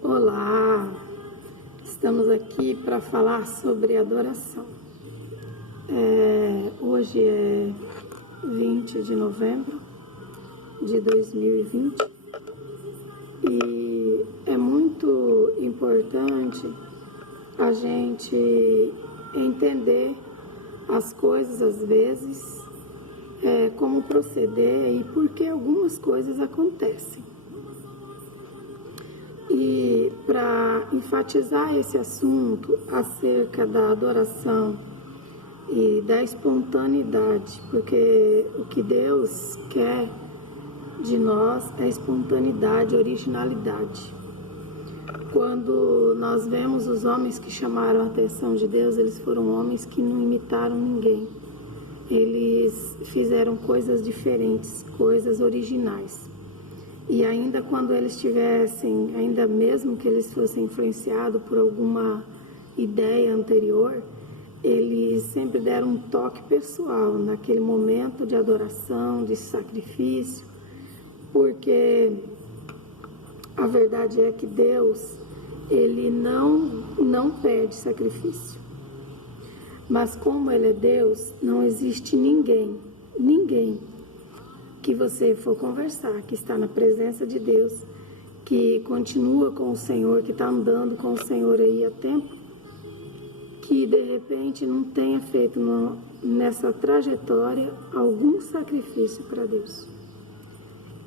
Olá, estamos aqui para falar sobre adoração. Hoje é 20 de novembro de 2020 e é muito importante a gente entender as coisas às vezes, como proceder e por que algumas coisas acontecem. E para enfatizar esse assunto acerca da adoração e da espontaneidade, porque o que Deus quer de nós é espontaneidade, originalidade. Quando nós vemos os homens que chamaram a atenção de Deus, eles foram homens que não imitaram ninguém. Eles fizeram coisas diferentes, coisas originais. E ainda quando eles tivessem, ainda mesmo que eles fossem influenciados por alguma ideia anterior, eles sempre deram um toque pessoal naquele momento de adoração, de sacrifício, porque a verdade é que Deus, Ele não pede sacrifício. Mas como Ele é Deus, não existe ninguém que você for conversar, que está na presença de Deus, que continua com o Senhor, que está andando com o Senhor aí há tempo, que de repente não tenha feito nessa trajetória algum sacrifício para Deus.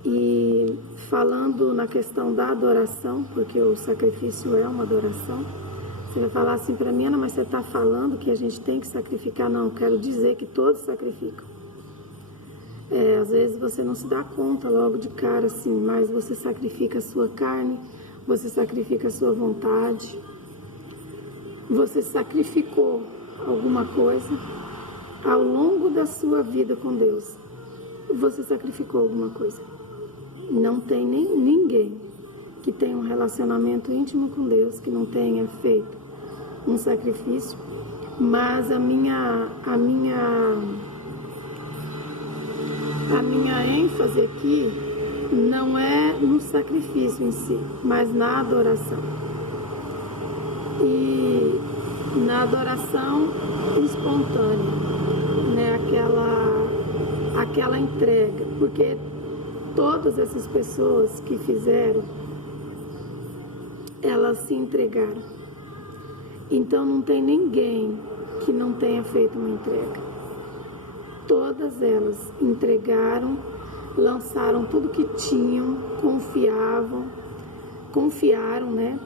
E falando na questão da adoração, porque o sacrifício é uma adoração, você vai falar assim para mim, Ana, mas você está falando que a gente tem que sacrificar? Não, eu quero dizer que todos sacrificam. Às vezes você não se dá conta logo de cara assim, mas você sacrifica a sua carne, você sacrifica a sua vontade, você sacrificou alguma coisa ao longo da sua vida com Deus, você sacrificou alguma coisa. Não tem ninguém que tenha um relacionamento íntimo com Deus, que não tenha feito um sacrifício, mas a minha ênfase aqui não é no sacrifício em si, mas na adoração. E na adoração espontânea, né? Aquela entrega, porque todas essas pessoas que fizeram, elas se entregaram. Então não tem ninguém que não tenha feito uma entrega. Todas elas entregaram, lançaram tudo que tinham, confiaram, né?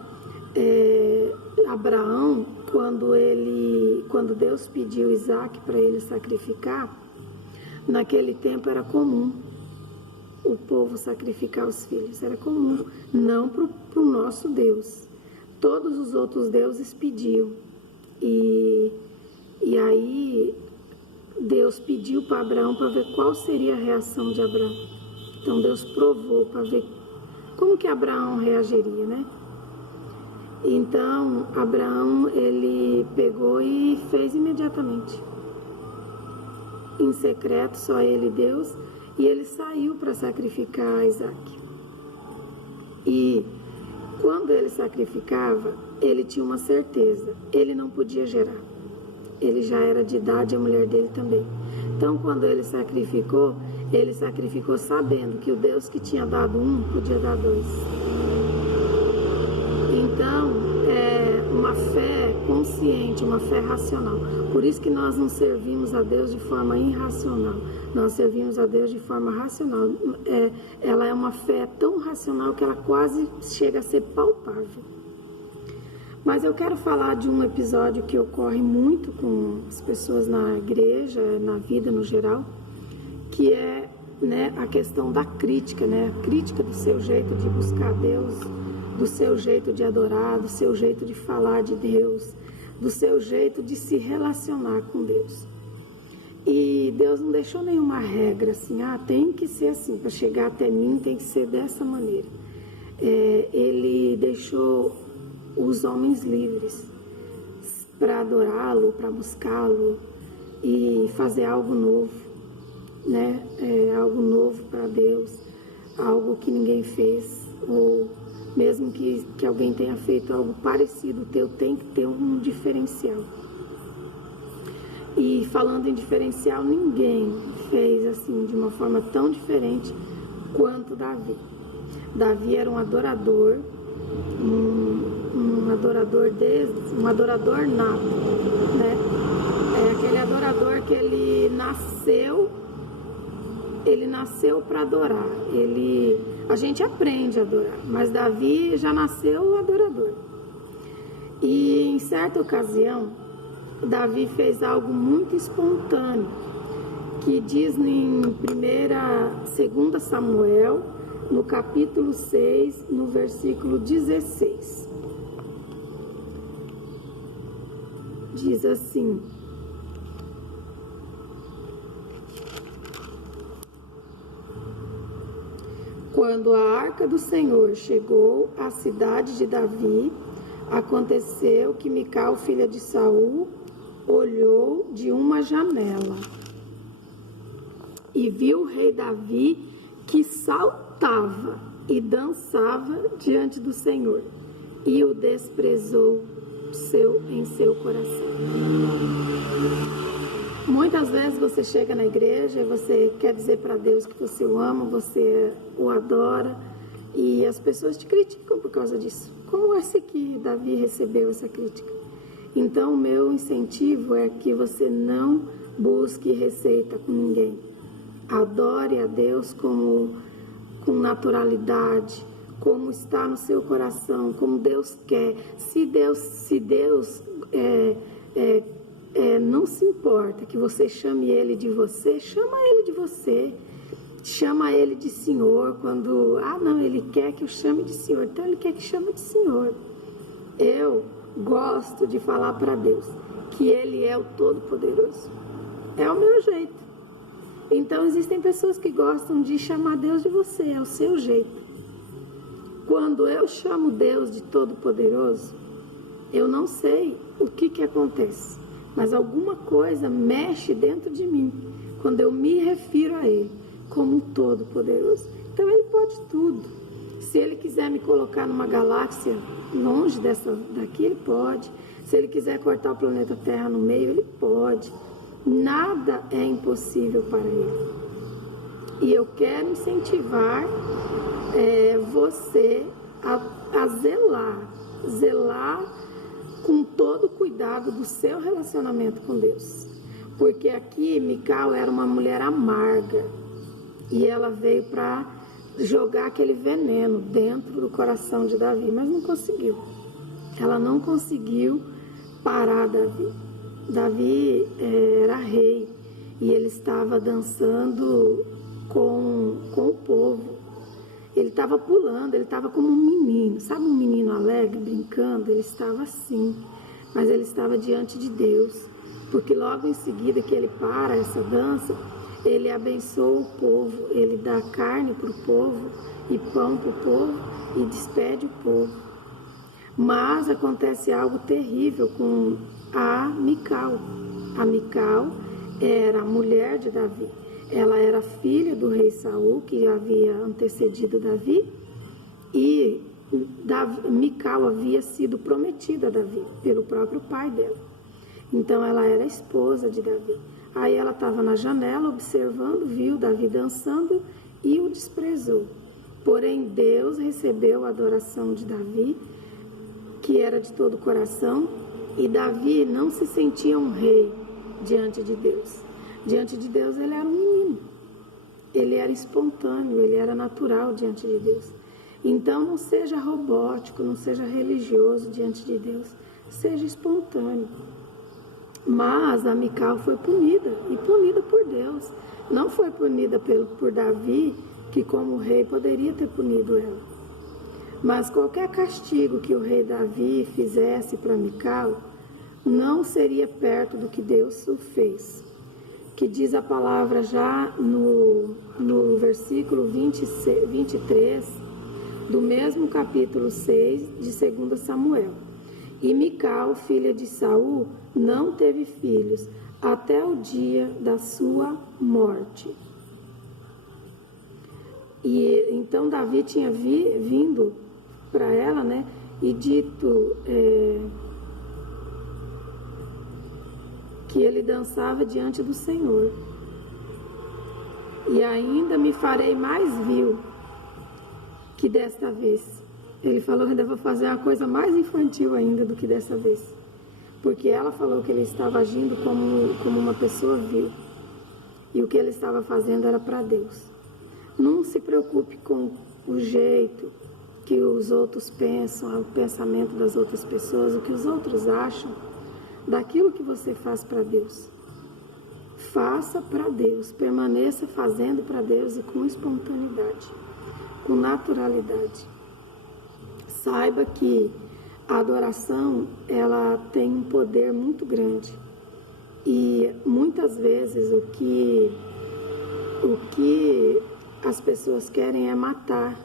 Abraão, quando Deus pediu Isaac para ele sacrificar, naquele tempo era comum o povo sacrificar os filhos, era comum, não para o nosso Deus. Todos os outros deuses pediam. E aí Deus pediu para Abraão para ver qual seria a reação de Abraão. Então Deus provou para ver como que Abraão reagiria, né? Então Abraão, ele pegou e fez imediatamente. Em secreto, só ele e Deus, e ele saiu para sacrificar Isaac. E quando ele sacrificava, ele tinha uma certeza, ele não podia gerar. Ele já era de idade, a mulher dele também. Então, quando ele sacrificou sabendo que o Deus que tinha dado um, podia dar dois. Então, é uma fé consciente, uma fé racional. Por isso que nós não servimos a Deus de forma irracional. Nós servimos a Deus de forma racional. Ela é uma fé tão racional que ela quase chega a ser palpável. Mas eu quero falar de um episódio que ocorre muito com as pessoas na igreja, na vida no geral, que é, né, a questão da crítica, né? A crítica do seu jeito de buscar Deus, do seu jeito de adorar, do seu jeito de falar de Deus, do seu jeito de se relacionar com Deus. E Deus não deixou nenhuma regra assim, tem que ser assim, para chegar até mim tem que ser dessa maneira. Ele deixou os homens livres para adorá-lo, para buscá-lo e fazer algo novo, né? Algo novo para Deus, algo que ninguém fez, ou mesmo que alguém tenha feito algo parecido, o teu tem que ter um diferencial. E falando em diferencial, ninguém fez assim de uma forma tão diferente quanto Davi. Davi era um adorador, um adorador nato, né? É aquele adorador que ele nasceu para adorar. A gente aprende a adorar, mas Davi já nasceu adorador. E em certa ocasião, Davi fez algo muito espontâneo, que diz em 2 Samuel, no capítulo 6, no versículo 16. Diz assim: quando a arca do Senhor chegou à cidade de Davi, aconteceu que Mical, filha de Saul, olhou de uma janela e viu o rei Davi que saltava e dançava diante do Senhor, e o desprezou em seu coração. Muitas vezes você chega na igreja e você quer dizer para Deus que você o ama, você o adora, e as pessoas te criticam por causa disso. Como é que Davi recebeu essa crítica? Então, o meu incentivo é que você não busque receita com ninguém. Adore a Deus com naturalidade, como está no seu coração, como Deus quer. Se Deus não se importa que você chame Ele de você, chama Ele de você. Chama Ele de Senhor quando... não, Ele quer que eu chame de Senhor, então Ele quer que chame de Senhor. Eu gosto de falar para Deus que Ele é o Todo-Poderoso. É o meu jeito. Então, existem pessoas que gostam de chamar Deus de você, é o seu jeito. Quando eu chamo Deus de Todo-Poderoso, eu não sei o que acontece, mas alguma coisa mexe dentro de mim quando eu me refiro a Ele como um Todo-Poderoso. Então, Ele pode tudo. Se Ele quiser me colocar numa galáxia longe daqui, Ele pode. Se Ele quiser cortar o planeta Terra no meio, Ele pode. Nada é impossível para Ele. E eu quero incentivar você a zelar com todo o cuidado do seu relacionamento com Deus. Porque aqui Mical era uma mulher amarga, e ela veio para jogar aquele veneno dentro do coração de Davi, mas não conseguiu. Ela não conseguiu parar Davi. Davi era rei e ele estava dançando com o povo. Ele estava pulando, ele estava como um menino, sabe, um menino alegre, brincando. Ele estava assim, mas ele estava diante de Deus, porque logo em seguida que ele para essa dança, ele abençoa o povo, ele dá carne para o povo e pão para o povo e despede o povo. Mas acontece algo terrível com a Mical. A Mical era a mulher de Davi. Ela era filha do rei Saul, que havia antecedido Davi, e Mical havia sido prometida a Davi pelo próprio pai dela. Então ela era esposa de Davi. Aí ela estava na janela observando, viu Davi dançando e o desprezou. Porém, Deus recebeu a adoração de Davi, que era de todo o coração, e Davi não se sentia um rei diante de Deus. Diante de Deus ele era um menino. Ele era espontâneo, ele era natural diante de Deus. Então não seja robótico, não seja religioso diante de Deus, seja espontâneo. Mas a Mical foi punida, e punida por Deus. Não foi punida por Davi, que como rei poderia ter punido ela. Mas qualquer castigo que o rei Davi fizesse para Mical, não seria perto do que Deus o fez. Que diz a palavra já no versículo 23, do mesmo capítulo 6 de 2 Samuel. E Mical, filha de Saul, não teve filhos até o dia da sua morte. E então Davi tinha vindo para ela, né? E dito que ele dançava diante do Senhor. E ainda me farei mais vil que desta vez. Ele falou que ainda vou fazer uma coisa mais infantil ainda do que dessa vez. Porque ela falou que ele estava agindo como uma pessoa vil. E o que ele estava fazendo era para Deus. Não se preocupe com o jeito que os outros pensam, o pensamento das outras pessoas, o que os outros acham daquilo que você faz para Deus. Faça para Deus, permaneça fazendo para Deus e com espontaneidade, com naturalidade. Saiba que a adoração, ela tem um poder muito grande. E muitas vezes o que as pessoas querem é matar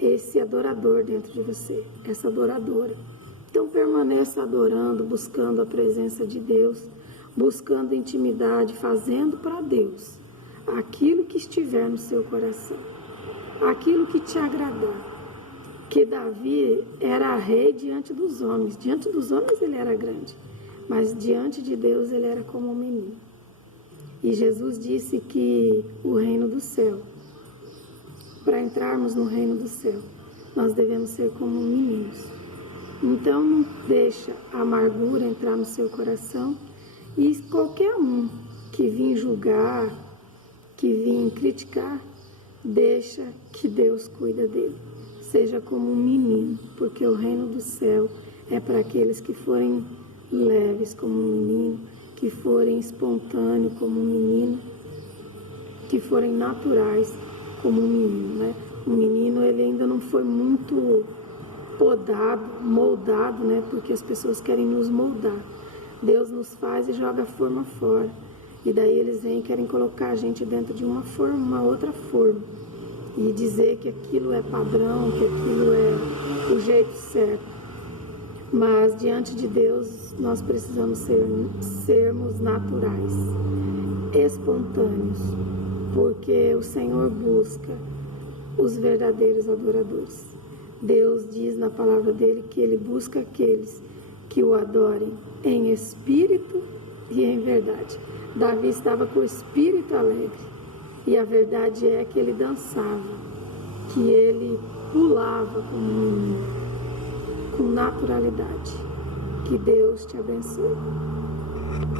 esse adorador dentro de você, essa adoradora. Então permaneça adorando, buscando a presença de Deus, buscando intimidade, fazendo para Deus aquilo que estiver no seu coração, aquilo que te agradar. Que Davi era rei diante dos homens ele era grande, mas diante de Deus ele era como um menino. E Jesus disse que o reino do céu, para entrarmos no reino do céu, nós devemos ser como meninos. Então não deixa a amargura entrar no seu coração, e qualquer um que vir julgar, que vir criticar, deixa que Deus cuida dele. Seja como um menino, porque o reino do céu é para aqueles que forem leves como um menino, que forem espontâneos como um menino, que forem naturais como um menino, né? O menino, ele ainda não foi muito podado, moldado, né? Porque as pessoas querem nos moldar. Deus nos faz e joga a forma fora. E daí eles vêm e querem colocar a gente dentro de uma forma, uma outra forma. E dizer que aquilo é padrão, que aquilo é o jeito certo. Mas diante de Deus nós precisamos sermos naturais, espontâneos, porque o Senhor busca os verdadeiros adoradores. Deus diz na palavra dele que ele busca aqueles que o adorem em espírito e em verdade. Davi estava com o espírito alegre. E a verdade é que ele dançava, que ele pulava com naturalidade. Que Deus te abençoe.